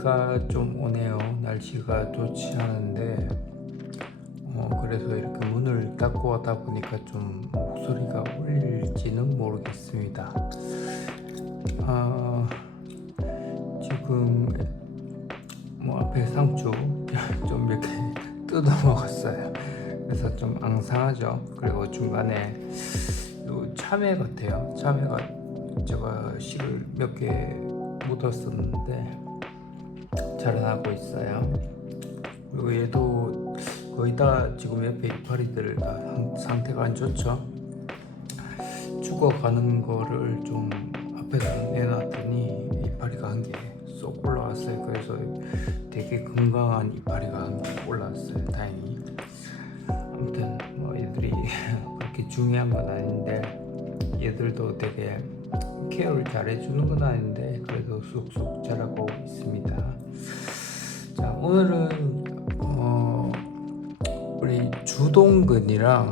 비가 좀 오네요. 날씨가 좋지 않은데 그래서 이렇게 문을 닫고 하다 보니까 좀 목소리가 울릴지는 모르겠습니다. 지금 앞에 상추 좀 이렇게 뜯어 먹었어요. 그래서 좀 앙상하죠. 그리고 중간에 요 참외 같아요. 참외가 제가 씨를 몇 개 묻었었는데 자라나고 있어요. 그리고 얘도 거의 다 지금 옆에 이파리들 상태가 안 좋죠. 죽어가는 거를 좀 앞에다 내놨더니 이파리가 한 개 쏙 올라왔어요. 그래서 되게 건강한 이파리가 한 개 올라왔어요. 다행히. 아무튼 얘들이 그렇게 중요한 건 아닌데, 얘들도 되게 케어를 잘 해주는 건 아닌데 그래도 쑥쑥 자라고 있습니다. 자, 오늘은 우리 주동근이랑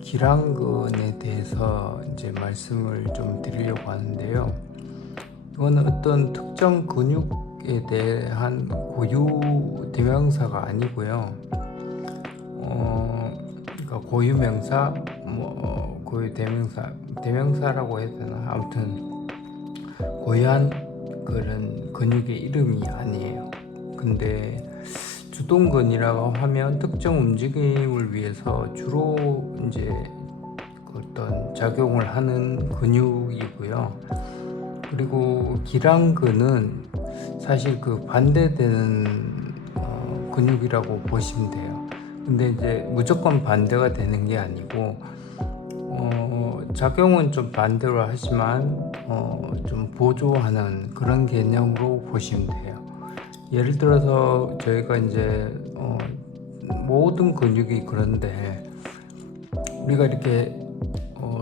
기랑근에 대해서 이제 말씀을 좀 드리려고 하는데요. 이거는 어떤 특정 근육에 대한 고유 대명사가 아니고요. 그러니까 고유명사, 고유 대명사라고 해야 되나? 아무튼 고유한 그런 근육의 이름이 아니에요. 근데 주동근이라고 하면 특정 움직임을 위해서 주로 이제 어떤 작용을 하는 근육이고요. 그리고 기랑근은 사실 그 반대되는 근육이라고 보시면 돼요. 근데 이제 무조건 반대가 되는 게 아니고 작용은 좀 반대로 하지만 좀 보조하는 그런 개념으로 보시면 돼요. 예를 들어서 저희가 이제 모든 근육이 그런데 우리가 이렇게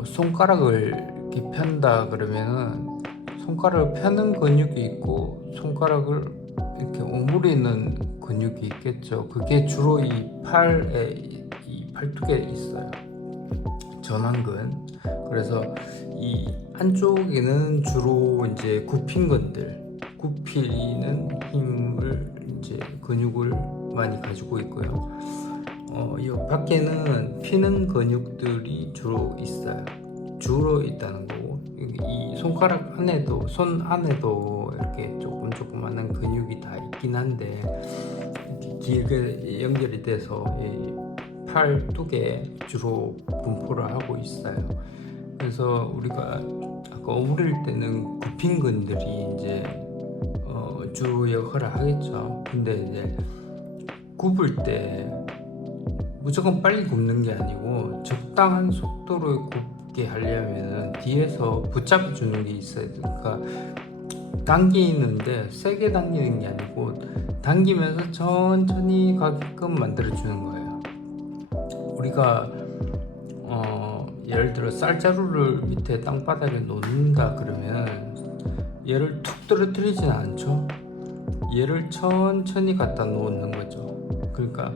손가락을 이렇게 편다 그러면은 손가락을 펴는 근육이 있고 손가락을 이렇게 오므리는 근육이 있겠죠. 그게 주로 이 팔에 이 팔뚝에 있어요. 전완근. 그래서 이 안쪽에는 주로 이제 굽힌근들, 굽히는 힘을 이제 근육을 많이 가지고 있고요. 이 밖에는 피는 근육들이 주로 있어요. 주로 있다는 거고, 이 손가락 안에도, 손 안에도 이렇게 조그마한 근육이 다 있긴 한데 이렇게 길게 연결이 돼서 이 팔뚝에 주로 분포를 하고 있어요. 그래서 우리가 아까 오므릴 때는 굽힌근들이 이제 주 역할을 하겠죠. 근데 이제 굽을 때 무조건 빨리 굽는 게 아니고 적당한 속도로 굽게 하려면 뒤에서 붙잡아 주는 게 있어야 돼. 그러니까 당기는데 세게 당기는 게 아니고 당기면서 천천히 가게끔 만들어 주는 거예요. 우리가 예를 들어 쌀자루를 밑에 땅바닥에 놓는다 그러면 얘를 툭 떨어뜨리진 않죠. 얘를 천천히 갖다 놓는 거죠. 그러니까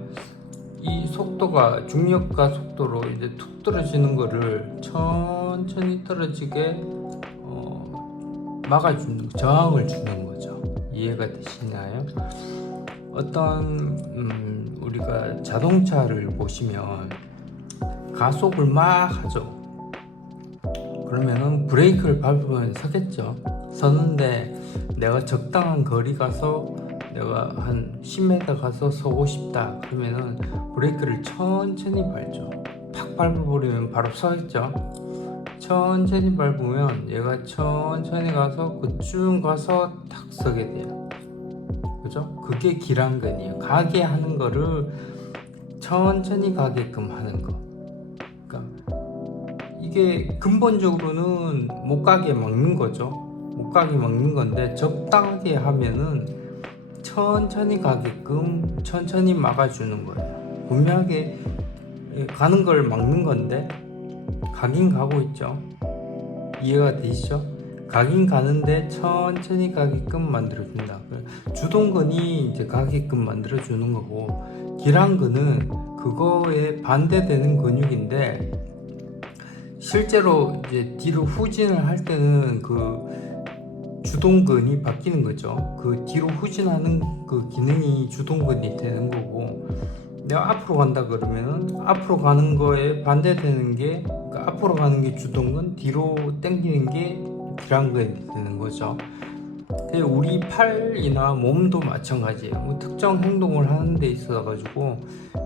이 속도가 중력과 속도로 이제 툭 떨어지는 거를 천천히 떨어지게 막아주는, 저항을 주는 거죠. 이해가 되시나요? 어떤 우리가 자동차를 보시면 가속을 막 하죠. 그러면은 브레이크를 밟으면 서겠죠. 서는데 내가 적당한 거리 가서 내가 한 10m 가서 서고 싶다 그러면은 브레이크를 천천히 밟죠. 팍 밟아버리면 바로 서겠죠. 천천히 밟으면 얘가 천천히 가서 그쯤 가서 탁 서게 돼요. 그죠? 그게 기랑근이에요. 가게 하는 거를 천천히 가게끔 하는 거. 그러니까 이게 근본적으로는 못 가게 막는 거죠. 못 가게 막는 건데 적당하게 하면은 천천히 가게끔 천천히 막아주는 거예요. 분명하게 가는 걸 막는 건데 가긴 가고 있죠. 이해가 되시죠? 가긴 가는데 천천히 가게끔 만들어준다. 주동근이 이제 가게끔 만들어주는 거고, 기랑근은 그거에 반대되는 근육인데 실제로 이제 뒤로 후진을 할 때는 그 주동근이 바뀌는 거죠. 그 뒤로 후진하는 그 기능이 주동근이 되는 거고, 내가 앞으로 간다 그러면은 앞으로 가는 거에 반대되는 게, 그러니까 앞으로 가는 게 주동근, 뒤로 당기는 게 기랑근이 되는 거죠. 우리 팔이나 몸도 마찬가지예요. 뭐 특정 행동을 하는 데 있어 가지고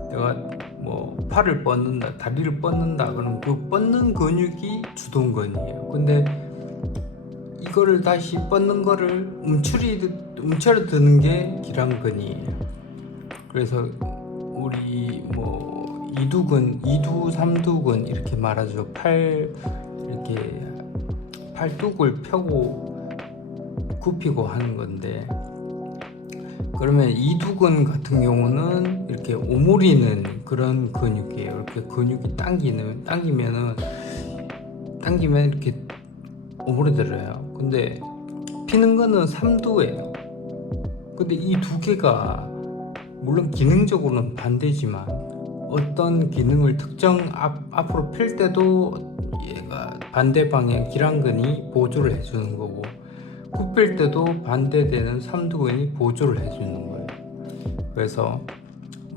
내가 뭐 팔을 뻗는다, 다리를 뻗는다 그러면 그 뻗는 근육이 주동근이에요. 근데 이거를 다시 뻗는 거를 움츠려 드는 게 기랑근이에요. 그래서 우리 뭐 이두근, 이두 삼두근 이렇게 말하죠. 이렇게 팔뚝을 펴고 굽히고 하는 건데, 그러면 이두근 같은 경우는 이렇게 오므리는 그런 근육이에요. 이렇게 근육이 당기면 이렇게 오므려들어요. 근데 피는 거는 삼두예요. 근데 이 두 개가 물론 기능적으로는 반대지만 어떤 기능을 특정 앞으로 필 때도 얘가 반대 방향 기랑근이 보조를 해주는 거고, 굽힐 때도 반대되는 삼두근이 보조를 해주는 거예요. 그래서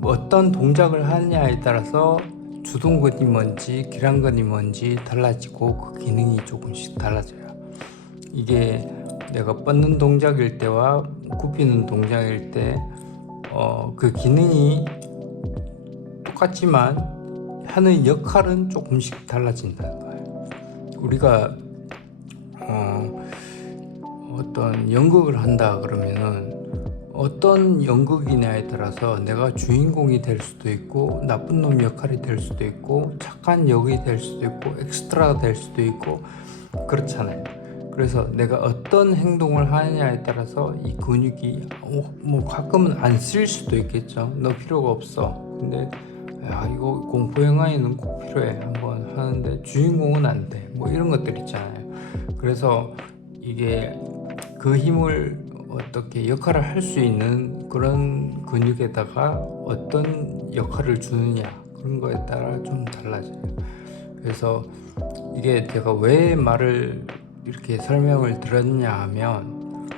어떤 동작을 하느냐에 따라서 주동근이 뭔지 기랑근이 뭔지 달라지고 그 기능이 조금씩 달라져요. 이게 내가 뻗는 동작일 때와 굽히는 동작일 때 그 기능이 똑같지만 하는 역할은 조금씩 달라진다는 거예요. 우리가 어떤 연극을 한다 그러면은 어떤 연극이냐에 따라서 내가 주인공이 될 수도 있고 나쁜 놈 역할이 될 수도 있고 착한 역이 될 수도 있고 엑스트라가 될 수도 있고 그렇잖아요. 그래서 내가 어떤 행동을 하느냐에 따라서 이 근육이 뭐 가끔은 안 쓸 수도 있겠죠. 너 필요가 없어. 근데 야, 이거 공포 영화에는 꼭 필요해 한번 하는데 주인공은 안 돼. 뭐 이런 것들 있잖아요. 그래서 이게 그 힘을 어떻게 역할을 할 수 있는 그런 근육에다가 어떤 역할을 주느냐 그런 거에 따라 좀 달라져요. 그래서 이게 제가 왜 말을 이렇게 설명을 들었냐 하면,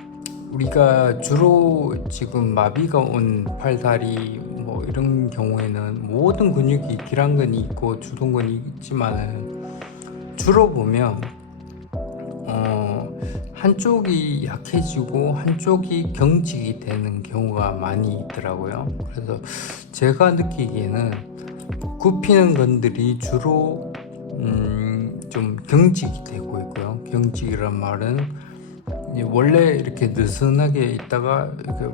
우리가 주로 지금 마비가 온 팔다리 뭐 이런 경우에는 모든 근육이 기랑근이 있고 주동근이 있지만은 주로 보면 한쪽이 약해지고 한쪽이 경직이 되는 경우가 많이 있더라고요. 그래서 제가 느끼기에는 굽히는 건들이 주로 좀 경직이 되고 있고요. 경직이란 말은 원래 이렇게 느슨하게 있다가 이렇게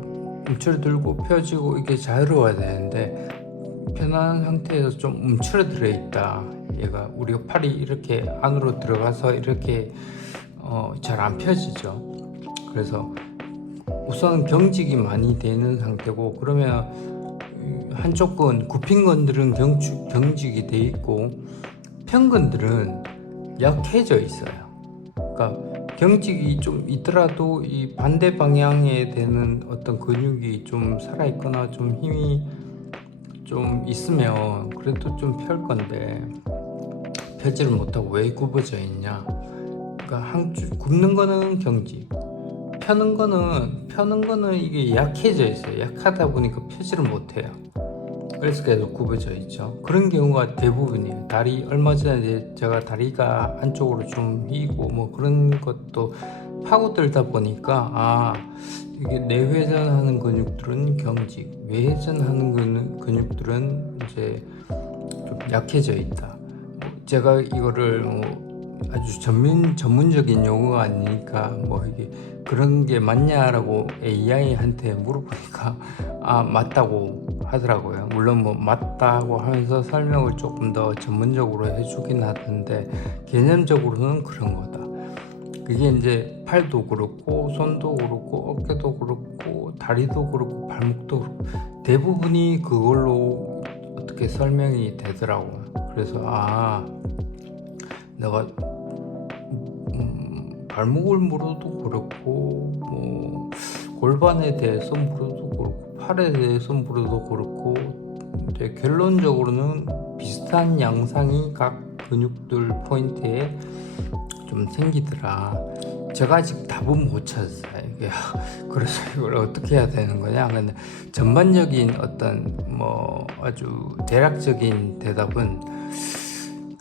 움츠러들고 펴지고 이게 자유로워야 되는데 편안한 상태에서 좀 움츠러들어 있다. 얘가 우리가 팔이 이렇게 안으로 들어가서 이렇게 잘 안 펴지죠. 그래서 우선 경직이 많이 되는 상태고, 그러면 한쪽 굽힌 건들은 경직이 돼 있고 편 건들은 약해져 있어요. 그러니까 경직이 좀 있더라도 이 반대 방향에 되는 어떤 근육이 좀 살아 있거나 좀 힘이 좀 있으면 그래도 좀 펼 건데 펴지를 못하고 왜 굽어져 있냐. 그러니까 굽는 거는 경직, 펴는 거는 이게 약해져 있어요. 약하다 보니까 펴지를 못해요. 그래서 계속 굽어져 있죠. 그런 경우가 대부분이에요. 다리, 얼마 전에 제가 다리가 안쪽으로 좀 휘고 뭐 그런 것도 파고들다 보니까 이게 내회전하는 근육들은 경직, 외회전하는 근육들은 이제 좀 약해져 있다. 제가 이거를 아주 전문적인 용어가 아니니까 뭐 이게 그런 게 맞냐라고 AI한테 물어보니까 맞다고 하더라고요. 물론 뭐 맞다고 하면서 설명을 조금 더 전문적으로 해주긴 하던데 개념적으로는 그런 거다. 그게 이제 팔도 그렇고 손도 그렇고 어깨도 그렇고 다리도 그렇고 발목도 그렇고 대부분이 그걸로 어떻게 설명이 되더라고요. 그래서 내가 발목을 물어도 그렇고 뭐 골반에 대해서 물어도 그렇고 팔에 대해서 물어도 그렇고 이제 결론적으로는 비슷한 양상이 각 근육들 포인트에 좀 생기더라. 제가 아직 답은 못 찾았어요. 이게 그래서 이걸 어떻게 해야 되는 거냐. 근데 전반적인 어떤 뭐 아주 대략적인 대답은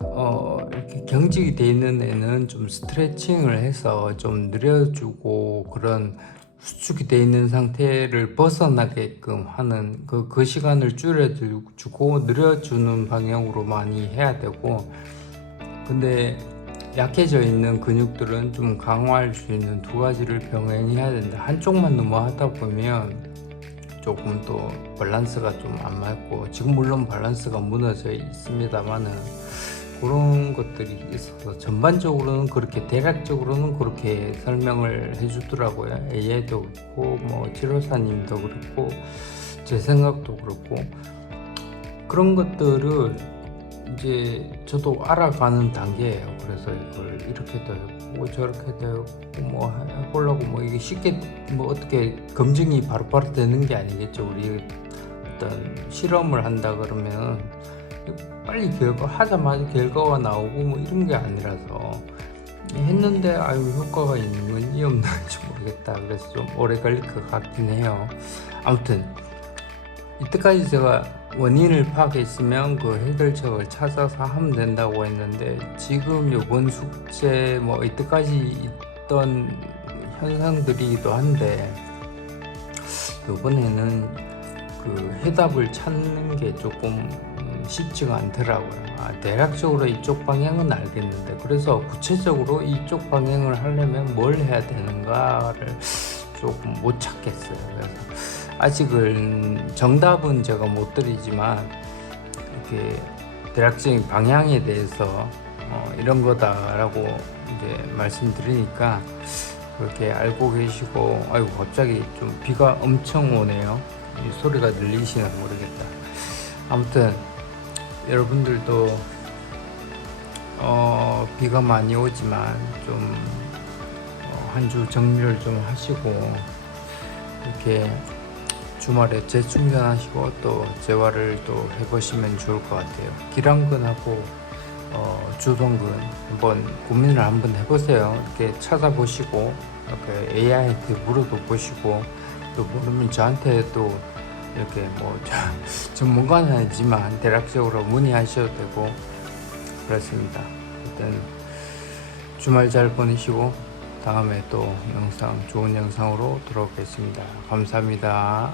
이렇게 경직이 돼 있는 애는 좀 스트레칭을 해서 좀 늘려주고 그런 수축이 돼 있는 상태를 벗어나게끔 하는 그 시간을 줄여주고 늘려주는 방향으로 많이 해야 되고, 근데 약해져 있는 근육들은 좀 강화할 수 있는 두 가지를 병행해야 된다. 한쪽만 너무 하다 보면 조금 또 밸런스가 좀 안 맞고, 지금 물론 밸런스가 무너져 있습니다만은 그런 것들이 있어서 전반적으로는 그렇게, 대략적으로는 그렇게 설명을 해주더라고요. AI도 그렇고 뭐 치료사님도 그렇고 제 생각도 그렇고, 그런 것들을 이제 저도 알아가는 단계예요. 그래서 이걸 이렇게도 해보고 저렇게도 해보고 뭐 해보려고, 뭐 이게 쉽게 뭐 어떻게 검증이 바로바로 되는 게 아니겠죠. 우리 어떤 실험을 한다 그러면 빨리 결과 하자마자 결과가 나오고 뭐 이런 게 아니라서, 했는데 아유 효과가 있는 건지 없는 건지 모르겠다. 그래서 좀 오래 걸릴 것 같긴 해요. 아무튼 이때까지 제가 원인을 파악했으면 그 해결책을 찾아서 하면 된다고 했는데, 지금 요번 숙제 뭐 이때까지 있던 현상들이기도 한데 요번에는 그 해답을 찾는 게 조금 쉽지가 않더라고요. 대략적으로 이쪽 방향은 알겠는데, 그래서 구체적으로 이쪽 방향을 하려면 뭘 해야 되는가를 조금 못 찾겠어요. 그래서 아직은 정답은 제가 못 드리지만 이렇게 대략적인 방향에 대해서 이런 거다라고 이제 말씀드리니까 그렇게 알고 계시고, 아이고 갑자기 좀 비가 엄청 오네요. 이 소리가 들리시나 모르겠다. 아무튼 여러분들도 비가 많이 오지만 좀 한 주 정리를 좀 하시고 이렇게 주말에 재충전하시고 또 재활을 또 해보시면 좋을 것 같아요. 기랑근하고 주동근 한번 고민을 한번 해보세요. 이렇게 찾아보시고 이렇게 AI한테 물어도 보시고, 또 모르면 저한테도 이렇게 뭐 전문가는 아니지만 대략적으로 문의하셔도 되고 그렇습니다. 일단 주말 잘 보내시고 다음에 또 좋은 영상으로 돌아오겠습니다. 감사합니다.